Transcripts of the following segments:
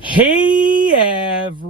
Hey everybody,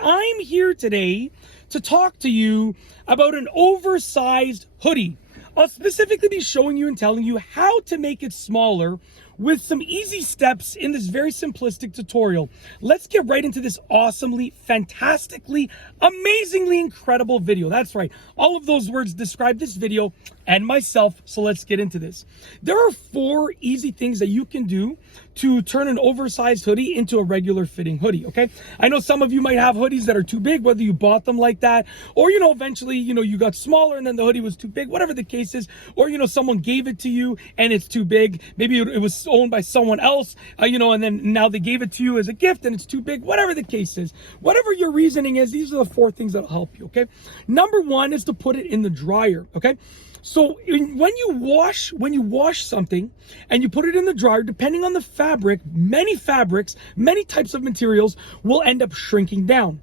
I'm here today to talk to you about an oversized hoodie. I'll specifically be showing you and telling you how to make it smaller with some easy steps in this very simplistic tutorial. Let's get right into this awesomely, fantastically, amazingly incredible video. That's right, all of those words describe this video and myself, so let's get into this. There are 4 easy things that you can do to turn an oversized hoodie into a regular fitting hoodie, okay? I know some of you might have hoodies that are too big, whether you bought them like that, or, eventually, you got smaller and then the hoodie was too big, whatever the case is, or, someone gave it to you and it's too big. Maybe it was owned by someone else, and then now they gave it to you as a gift and it's too big, whatever the case is. Whatever your reasoning is, these are the 4 things that'll help you, okay? Number 1 is to put it in the dryer, okay? So when you wash something and you put it in the dryer, depending on the fabric, many fabrics, many types of materials will end up shrinking down.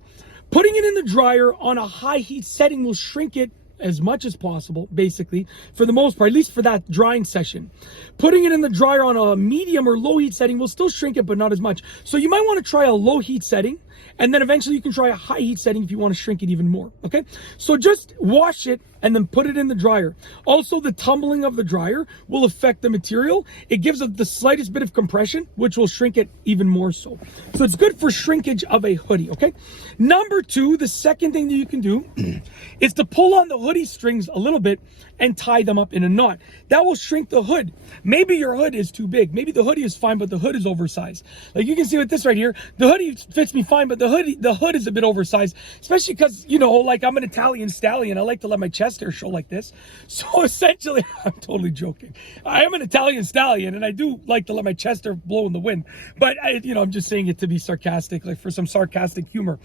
Putting it in the dryer on a high heat setting will shrink it as much as possible, basically, for the most part, at least for that drying session. Putting it in the dryer on a medium or low heat setting will still shrink it, but not as much. So you might want to try a low heat setting, and then eventually you can try a high heat setting if you want to shrink it even more, okay? So just wash it and then put it in the dryer. Also, the tumbling of the dryer will affect the material. It gives it the slightest bit of compression, which will shrink it even more so. So it's good for shrinkage of a hoodie, okay? Number 2, the second thing that you can do is to pull on the hoodie strings a little bit and tie them up in a knot. That will shrink the hood. Maybe your hood is too big. Maybe the hoodie is fine, but the hood is oversized. Like you can see with this right here, the hoodie fits me fine, but the hood is a bit oversized, especially because, like I'm an Italian stallion. I like to let my chest hair show like this. So essentially, I'm totally joking. I am an Italian stallion and I do like to let my chest hair blow in the wind, but I'm just saying it to be sarcastic, like for some sarcastic humor.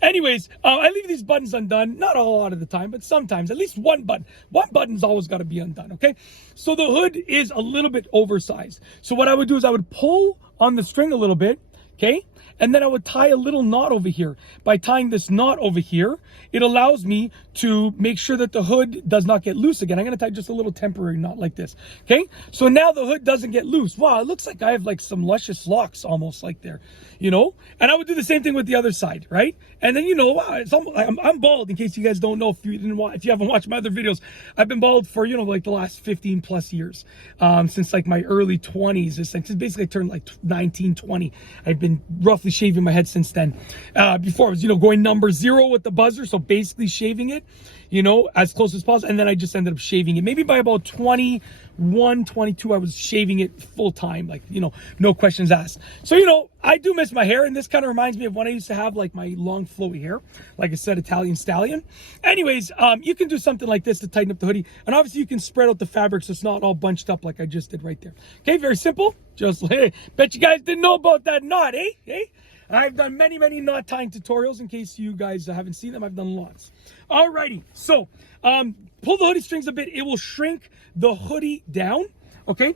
Anyways, I leave these buttons undone, not a lot of the time, but sometimes, at least one button's always got to be undone, okay? So the hood is a little bit oversized. So what I would do is I would pull on the string a little bit, okay? And then I would tie a little knot over here. By tying this knot over here, it allows me to make sure that the hood does not get loose again. I'm going to tie just a little temporary knot like this, okay? So now the hood doesn't get loose. Wow, it looks like I have like some luscious locks almost like there, And I would do the same thing with the other side, right? And then, wow, it's almost, I'm bald, in case you guys don't know, if you haven't watched my other videos. I've been bald for, like the last 15 plus years, since like my early 20s. It's like, basically I turned like 19, 20. I've been roughly shaving my head since then. Before I was, going number 0 with the buzzer, so basically shaving it, as close as possible, and then I just ended up shaving it. Maybe by about 21, 22, I was shaving it full time, like, no questions asked. So, I do miss my hair, and this kind of reminds me of when I used to have like my long flowy hair, like I said, Italian stallion. Anyways, you can do something like this to tighten up the hoodie, and obviously you can spread out the fabric so it's not all bunched up like I just did right there. Okay, very simple. Just, hey, bet you guys didn't know about that knot, eh? Hey? I've done many knot tying tutorials. In case you guys haven't seen them, I've done lots. Alrighty, so pull the hoodie strings a bit. It will shrink the hoodie down, okay?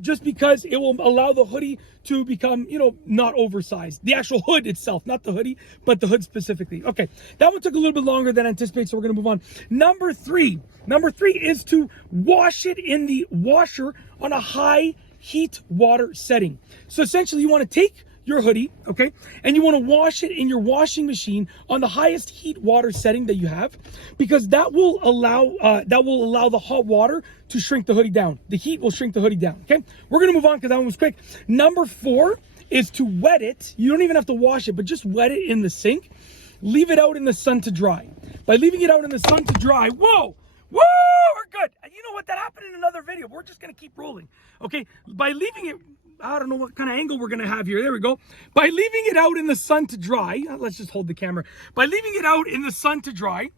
Just because it will allow the hoodie to become, not oversized. The actual hood itself, not the hoodie, but the hood specifically. Okay, that one took a little bit longer than anticipated, so we're gonna move on. Number three is to wash it in the washer on a high heat water setting. So essentially you wanna take your hoodie, okay, and you want to wash it in your washing machine on the highest heat water setting that you have, because that will allow the hot water to shrink the hoodie down. The heat will shrink the hoodie down. Okay, we're gonna move on because that one was quick. Number 4 is to wet it. You don't even have to wash it, but just wet it in the sink. Leave it out in the sun to dry. By leaving it out in the sun to dry, whoa, we're good. And you know what? That happened in another video. We're just gonna keep rolling. Okay, by leaving it, I don't know what kind of angle we're going to have here. There we go. By leaving it out in the sun to dry, let's just hold the camera. By leaving it out in the sun to dry,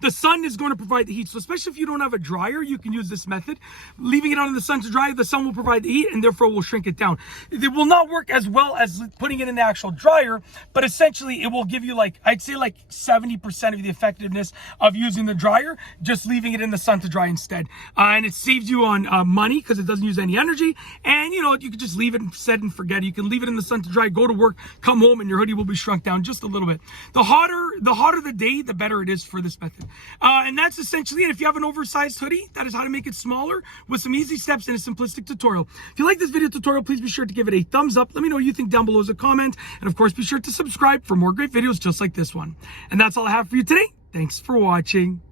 the sun is going to provide the heat. So especially if you don't have a dryer, you can use this method. Leaving it out in the sun to dry, the sun will provide the heat and therefore will shrink it down. It will not work as well as putting it in the actual dryer, but essentially it will give you I'd say 70% of the effectiveness of using the dryer, just leaving it in the sun to dry instead. And it saves you on money because it doesn't use any energy. And you can just leave it and set and forget. You can leave it in the sun to dry, go to work, come home, and your hoodie will be shrunk down just a little bit. The hotter the day, the better it is for this method. And that's essentially it. If you have an oversized hoodie, that is how to make it smaller with some easy steps in a simplistic tutorial. If you like this video tutorial, please be sure to give it a thumbs up. Let me know what you think down below as a comment. And of course, be sure to subscribe for more great videos just like this one. And that's all I have for you today. Thanks for watching.